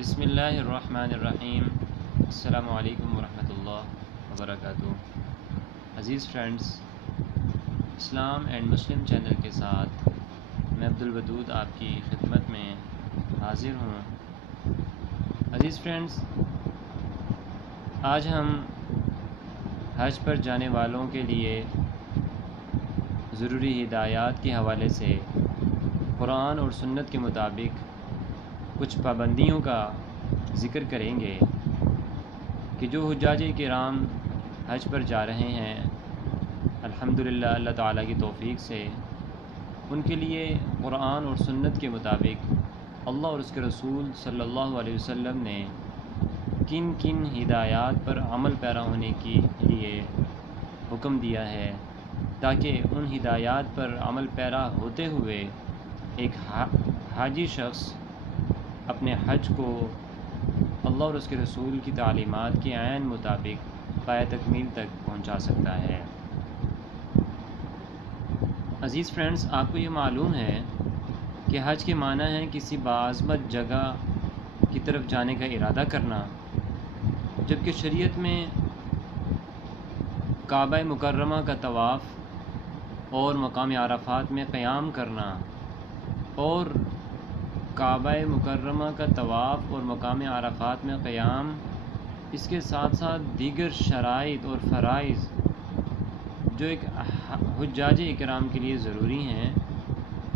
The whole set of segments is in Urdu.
بسم اللہ الرحمن الرحیم۔ السلام علیکم ورحمۃ اللہ وبرکاتہ۔ عزیز فرینڈز، اسلام اینڈ مسلم چینل کے ساتھ میں عبدالودود آپ کی خدمت میں حاضر ہوں۔ عزیز فرینڈز، آج ہم حج پر جانے والوں کے لیے ضروری ہدایات کے حوالے سے قرآن اور سنت کے مطابق کچھ پابندیوں کا ذکر کریں گے کہ جو حجاج کرام حج پر جا رہے ہیں، الحمدللہ اللہ تعالیٰ کی توفیق سے ان کے لیے قرآن اور سنت کے مطابق اللہ اور اس کے رسول صلی اللہ علیہ وسلم نے کن کن ہدایات پر عمل پیرا ہونے کے لیے حکم دیا ہے، تاکہ ان ہدایات پر عمل پیرا ہوتے ہوئے ایک حاجی شخص اپنے حج کو اللہ اور اس کے رسول کی تعلیمات کے عین مطابق پایہ تکمیل تک پہنچا سکتا ہے۔ عزیز فرینڈز، آپ کو یہ معلوم ہے کہ حج کے معنی ہے کسی باعظمت جگہ کی طرف جانے کا ارادہ کرنا، جبکہ شریعت میں کعبہ مکرمہ کا طواف اور مقام عرفات میں قیام کرنا اور کعبہ مکرمہ کا طواف اور مقام عرفات میں قیام، اس کے ساتھ ساتھ دیگر شرائط اور فرائض جو ایک حجاج کرام کے لیے ضروری ہیں،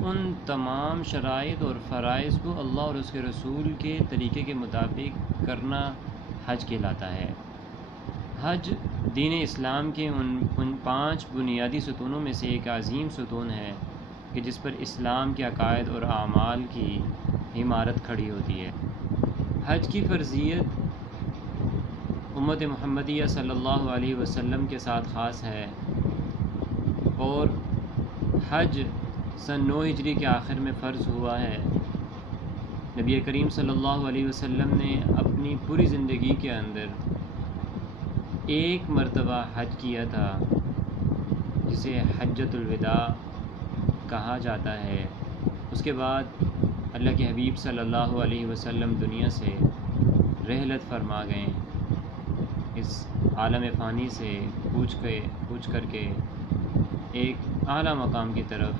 ان تمام شرائط اور فرائض کو اللہ اور اس کے رسول کے طریقے کے مطابق کرنا حج کہلاتا ہے۔ حج دین اسلام کے ان 5 بنیادی ستونوں میں سے ایک عظیم ستون ہے کہ جس پر اسلام کے عقائد اور اعمال کی عمارت کھڑی ہوتی ہے۔ حج کی فرضیت امت محمدیہ صلی اللہ علیہ وسلم کے ساتھ خاص ہے، اور حج سن 9 ہجری کے آخر میں فرض ہوا ہے۔ نبی کریم صلی اللہ علیہ وسلم نے اپنی پوری زندگی کے اندر ایک مرتبہ حج کیا تھا، جسے حجۃ الوداع کہا جاتا ہے۔ اس کے بعد اللہ کے حبیب صلی اللہ علیہ وسلم دنیا سے رحلت فرما گئے، اس عالم فانی سے کوچ کر کے ایک اعلیٰ مقام کی طرف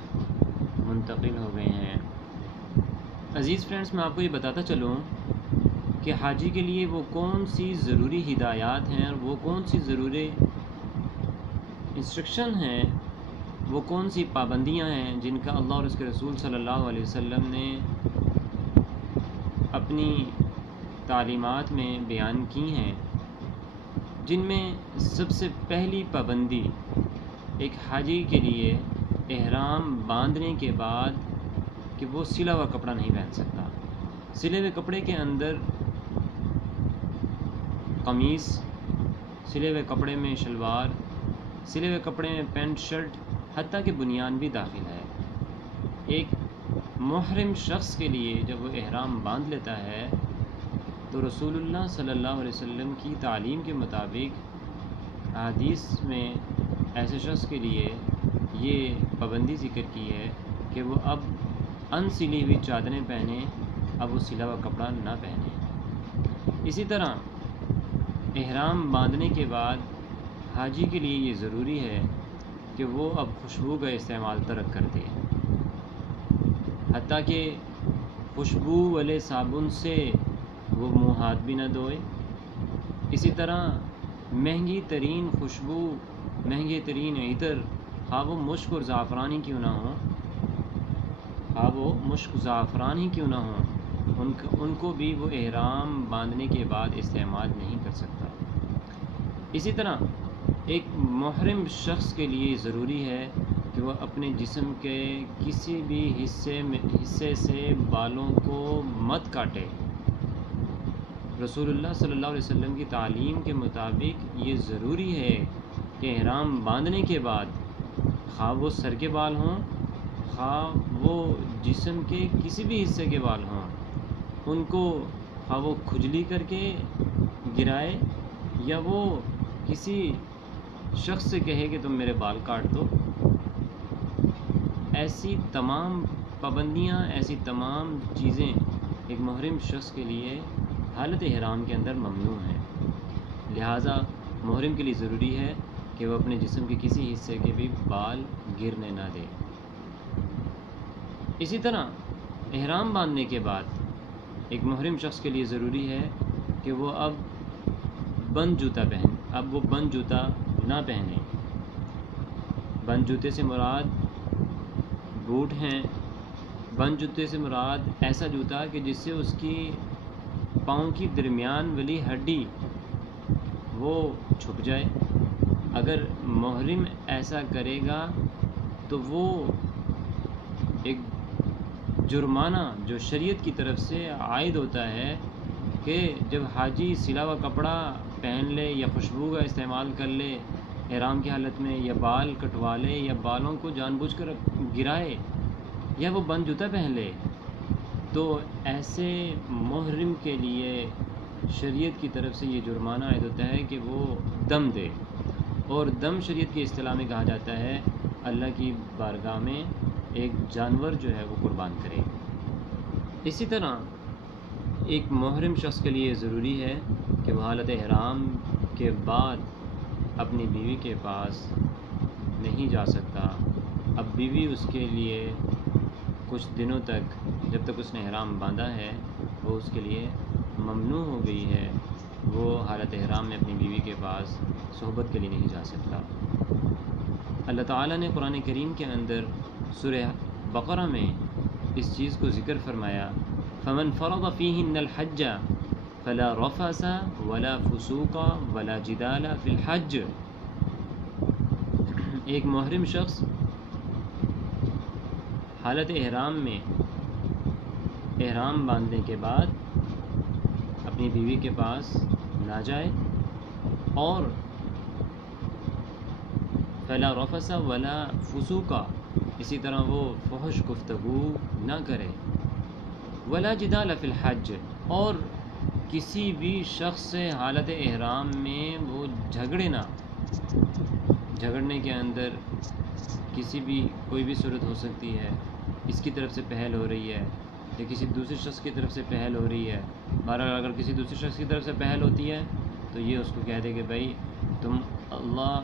منتقل ہو گئے ہیں۔ عزیز فرینڈز، میں آپ کو یہ بتاتا چلوں کہ حاجی کے لیے وہ کون سی ضروری ہدایات ہیں اور وہ کون سی ضروری انسٹرکشن ہیں، وہ کون سی پابندیاں ہیں جن کا اللہ اور اس کے رسول صلی اللہ علیہ وسلم نے اپنی تعلیمات میں بیان کی ہیں، جن میں سب سے پہلی پابندی ایک حاجی کے لیے احرام باندھنے کے بعد کہ وہ سلا ہوا کپڑا نہیں پہن سکتا۔ سلے ہوئے کپڑے کے اندر قمیص، سلے ہوئے کپڑے میں شلوار، سلے ہوئے کپڑے میں پینٹ شرٹ، حتیٰ کہ بنیان بھی داخل ہے۔ ایک محرم شخص کے لیے جب وہ احرام باندھ لیتا ہے تو رسول اللہ صلی اللہ علیہ وسلم کی تعلیم کے مطابق احادیث میں ایسے شخص کے لیے یہ پابندی ذکر کی ہے کہ وہ اب ان سلی ہوئی چادریں پہنے، اب وہ سلا ہوا کپڑا نہ پہنے۔ اسی طرح احرام باندھنے کے بعد حاجی کے لیے یہ ضروری ہے کہ وہ اب خوشبو کا استعمال ترک کر دے، حتیٰ کہ خوشبو والے صابن سے وہ منہ ہاتھ بھی نہ دھوئے۔ اسی طرح مہنگی ترین خوشبو، مہنگے ترین عطر، خواہ وہ مشک اور زعفران ہی کیوں نہ ہوں، ان کو بھی وہ احرام باندھنے کے بعد استعمال نہیں کر سکتا۔ اسی طرح ایک محرم شخص کے لیے ضروری ہے کہ وہ اپنے جسم کے کسی بھی حصے سے بالوں کو مت کاٹے۔ رسول اللہ صلی اللہ علیہ وسلم کی تعلیم کے مطابق یہ ضروری ہے کہ احرام باندھنے کے بعد خواہ وہ سر کے بال ہوں، خواہ وہ جسم کے کسی بھی حصے کے بال ہوں، ان کو خواہ وہ کھجلی کر کے گرائے یا وہ کسی شخص سے کہے کہ تم میرے بال کاٹ دو۔ ایسی تمام پابندیاں، ایسی تمام چیزیں ایک محرم شخص کے لیے حالت احرام کے اندر ممنوع ہے، لہٰذا محرم کے لیے ضروری ہے کہ وہ اپنے جسم کے کسی حصے کے بھی بال گرنے نہ دے۔ اسی طرح احرام باندھنے کے بعد ایک محرم شخص کے لیے ضروری ہے کہ وہ اب بند جوتا نہ پہنے۔ بند جوتے سے مراد بوٹ ہیں، بند جوتے سے مراد ایسا جوتا کہ جس سے اس کی پاؤں کی درمیان والی ہڈی وہ چھپ جائے۔ اگر محرم ایسا کرے گا تو وہ ایک جرمانہ جو شریعت کی طرف سے عائد ہوتا ہے کہ جب حاجی سلا ہوا کپڑا پہن لے یا خوشبو کا استعمال کر لے احرام کی حالت میں، یا بال کٹوا لے، یا بالوں کو جان بوجھ کر گرائے، یا وہ بند جوتا پہن لے، تو ایسے محرم کے لیے شریعت کی طرف سے یہ جرمانہ عائد ہوتا ہے کہ وہ دم دے، اور دم شریعت کی اصطلاح میں کہا جاتا ہے اللہ کی بارگاہ میں ایک جانور جو ہے وہ قربان کرے۔ اسی طرح ایک محرم شخص کے لیے ضروری ہے کہ وہ حالت احرام کے بعد اپنی بیوی کے پاس نہیں جا سکتا۔ اب بیوی اس کے لیے کچھ دنوں تک، جب تک اس نے احرام باندھا ہے، وہ اس کے لیے ممنوع ہو گئی ہے، وہ حالت احرام میں اپنی بیوی کے پاس صحبت کے لیے نہیں جا سکتا۔ اللہ تعالیٰ نے قرآن کریم کے اندر سورہ بقرہ میں اس چیز کو ذکر فرمایا، فَمَنْ فَرَضَ فِيهِنَّ الْحَجَّ فَلَا رَفَثَ وَلَا فُسُوقَ وَلَا جِدَالَ فِي الْحَجِّ۔ ایک محرم شخص حالت احرام میں احرام باندھنے کے بعد اپنی بیوی کے پاس نہ جائے، اور فلا رفث ولا فسوق، اسی طرح وہ فحش گفتگو نہ کرے، ولا جدال فی الحج، اور کسی بھی شخص سے حالت احرام میں وہ جھگڑنے کے اندر کسی بھی کوئی بھی صورت ہو سکتی ہے، اس کی طرف سے پہل ہو رہی ہے یا کسی دوسرے شخص کی طرف سے پہل ہو رہی ہے۔ بہرحال اگر کسی دوسرے شخص کی طرف سے پہل ہوتی ہے تو یہ اس کو کہہ دے کہ بھائی تم اللہ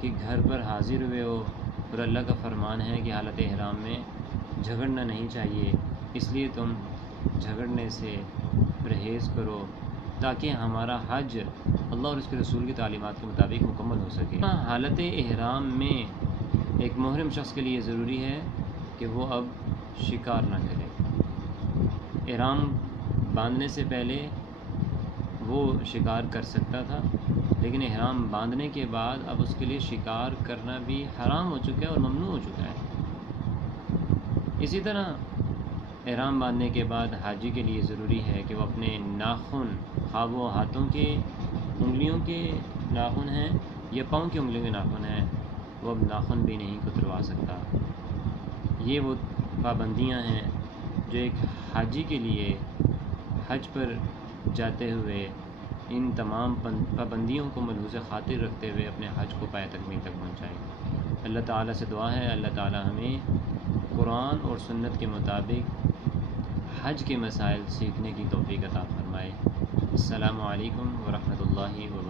کے گھر پر حاضر ہوئے ہو، اور اللہ کا فرمان ہے کہ حالت احرام میں جھگڑنا نہیں چاہیے، اس لیے تم جھگڑنے سے پرہیز کرو تاکہ ہمارا حج اللہ اور اس کے رسول کی تعلیمات کے مطابق مکمل ہو سکے۔ حالت احرام میں ایک محرم شخص کے لیے ضروری ہے کہ وہ اب شکار نہ کرے۔ احرام باندھنے سے پہلے وہ شکار کر سکتا تھا، لیکن احرام باندھنے کے بعد اب اس کے لیے شکار کرنا بھی حرام ہو چکا ہے اور ممنوع ہو چکا ہے۔ اسی طرح احرام باندھنے کے بعد حاجی کے لیے ضروری ہے کہ وہ اپنے ناخن، خواہ وہ ہاتھوں کے انگلیوں کے ناخن ہیں یا پاؤں کی انگلیوں کے ناخن ہیں، وہ اب ناخن بھی نہیں کتروا سکتا۔ یہ وہ پابندیاں ہیں جو ایک حاجی کے لیے حج پر جاتے ہوئے ان تمام پابندیوں کو ملحوظ خاطر رکھتے ہوئے اپنے حج کو پایہ تکمیل تک پہنچائیں۔ اللہ تعالیٰ سے دعا ہے اللہ تعالیٰ ہمیں قرآن اور سنت کے مطابق حج کے مسائل سیکھنے کی توفیق عطا فرمائے۔ السلام علیکم ورحمۃ اللہ وبرکاتہ۔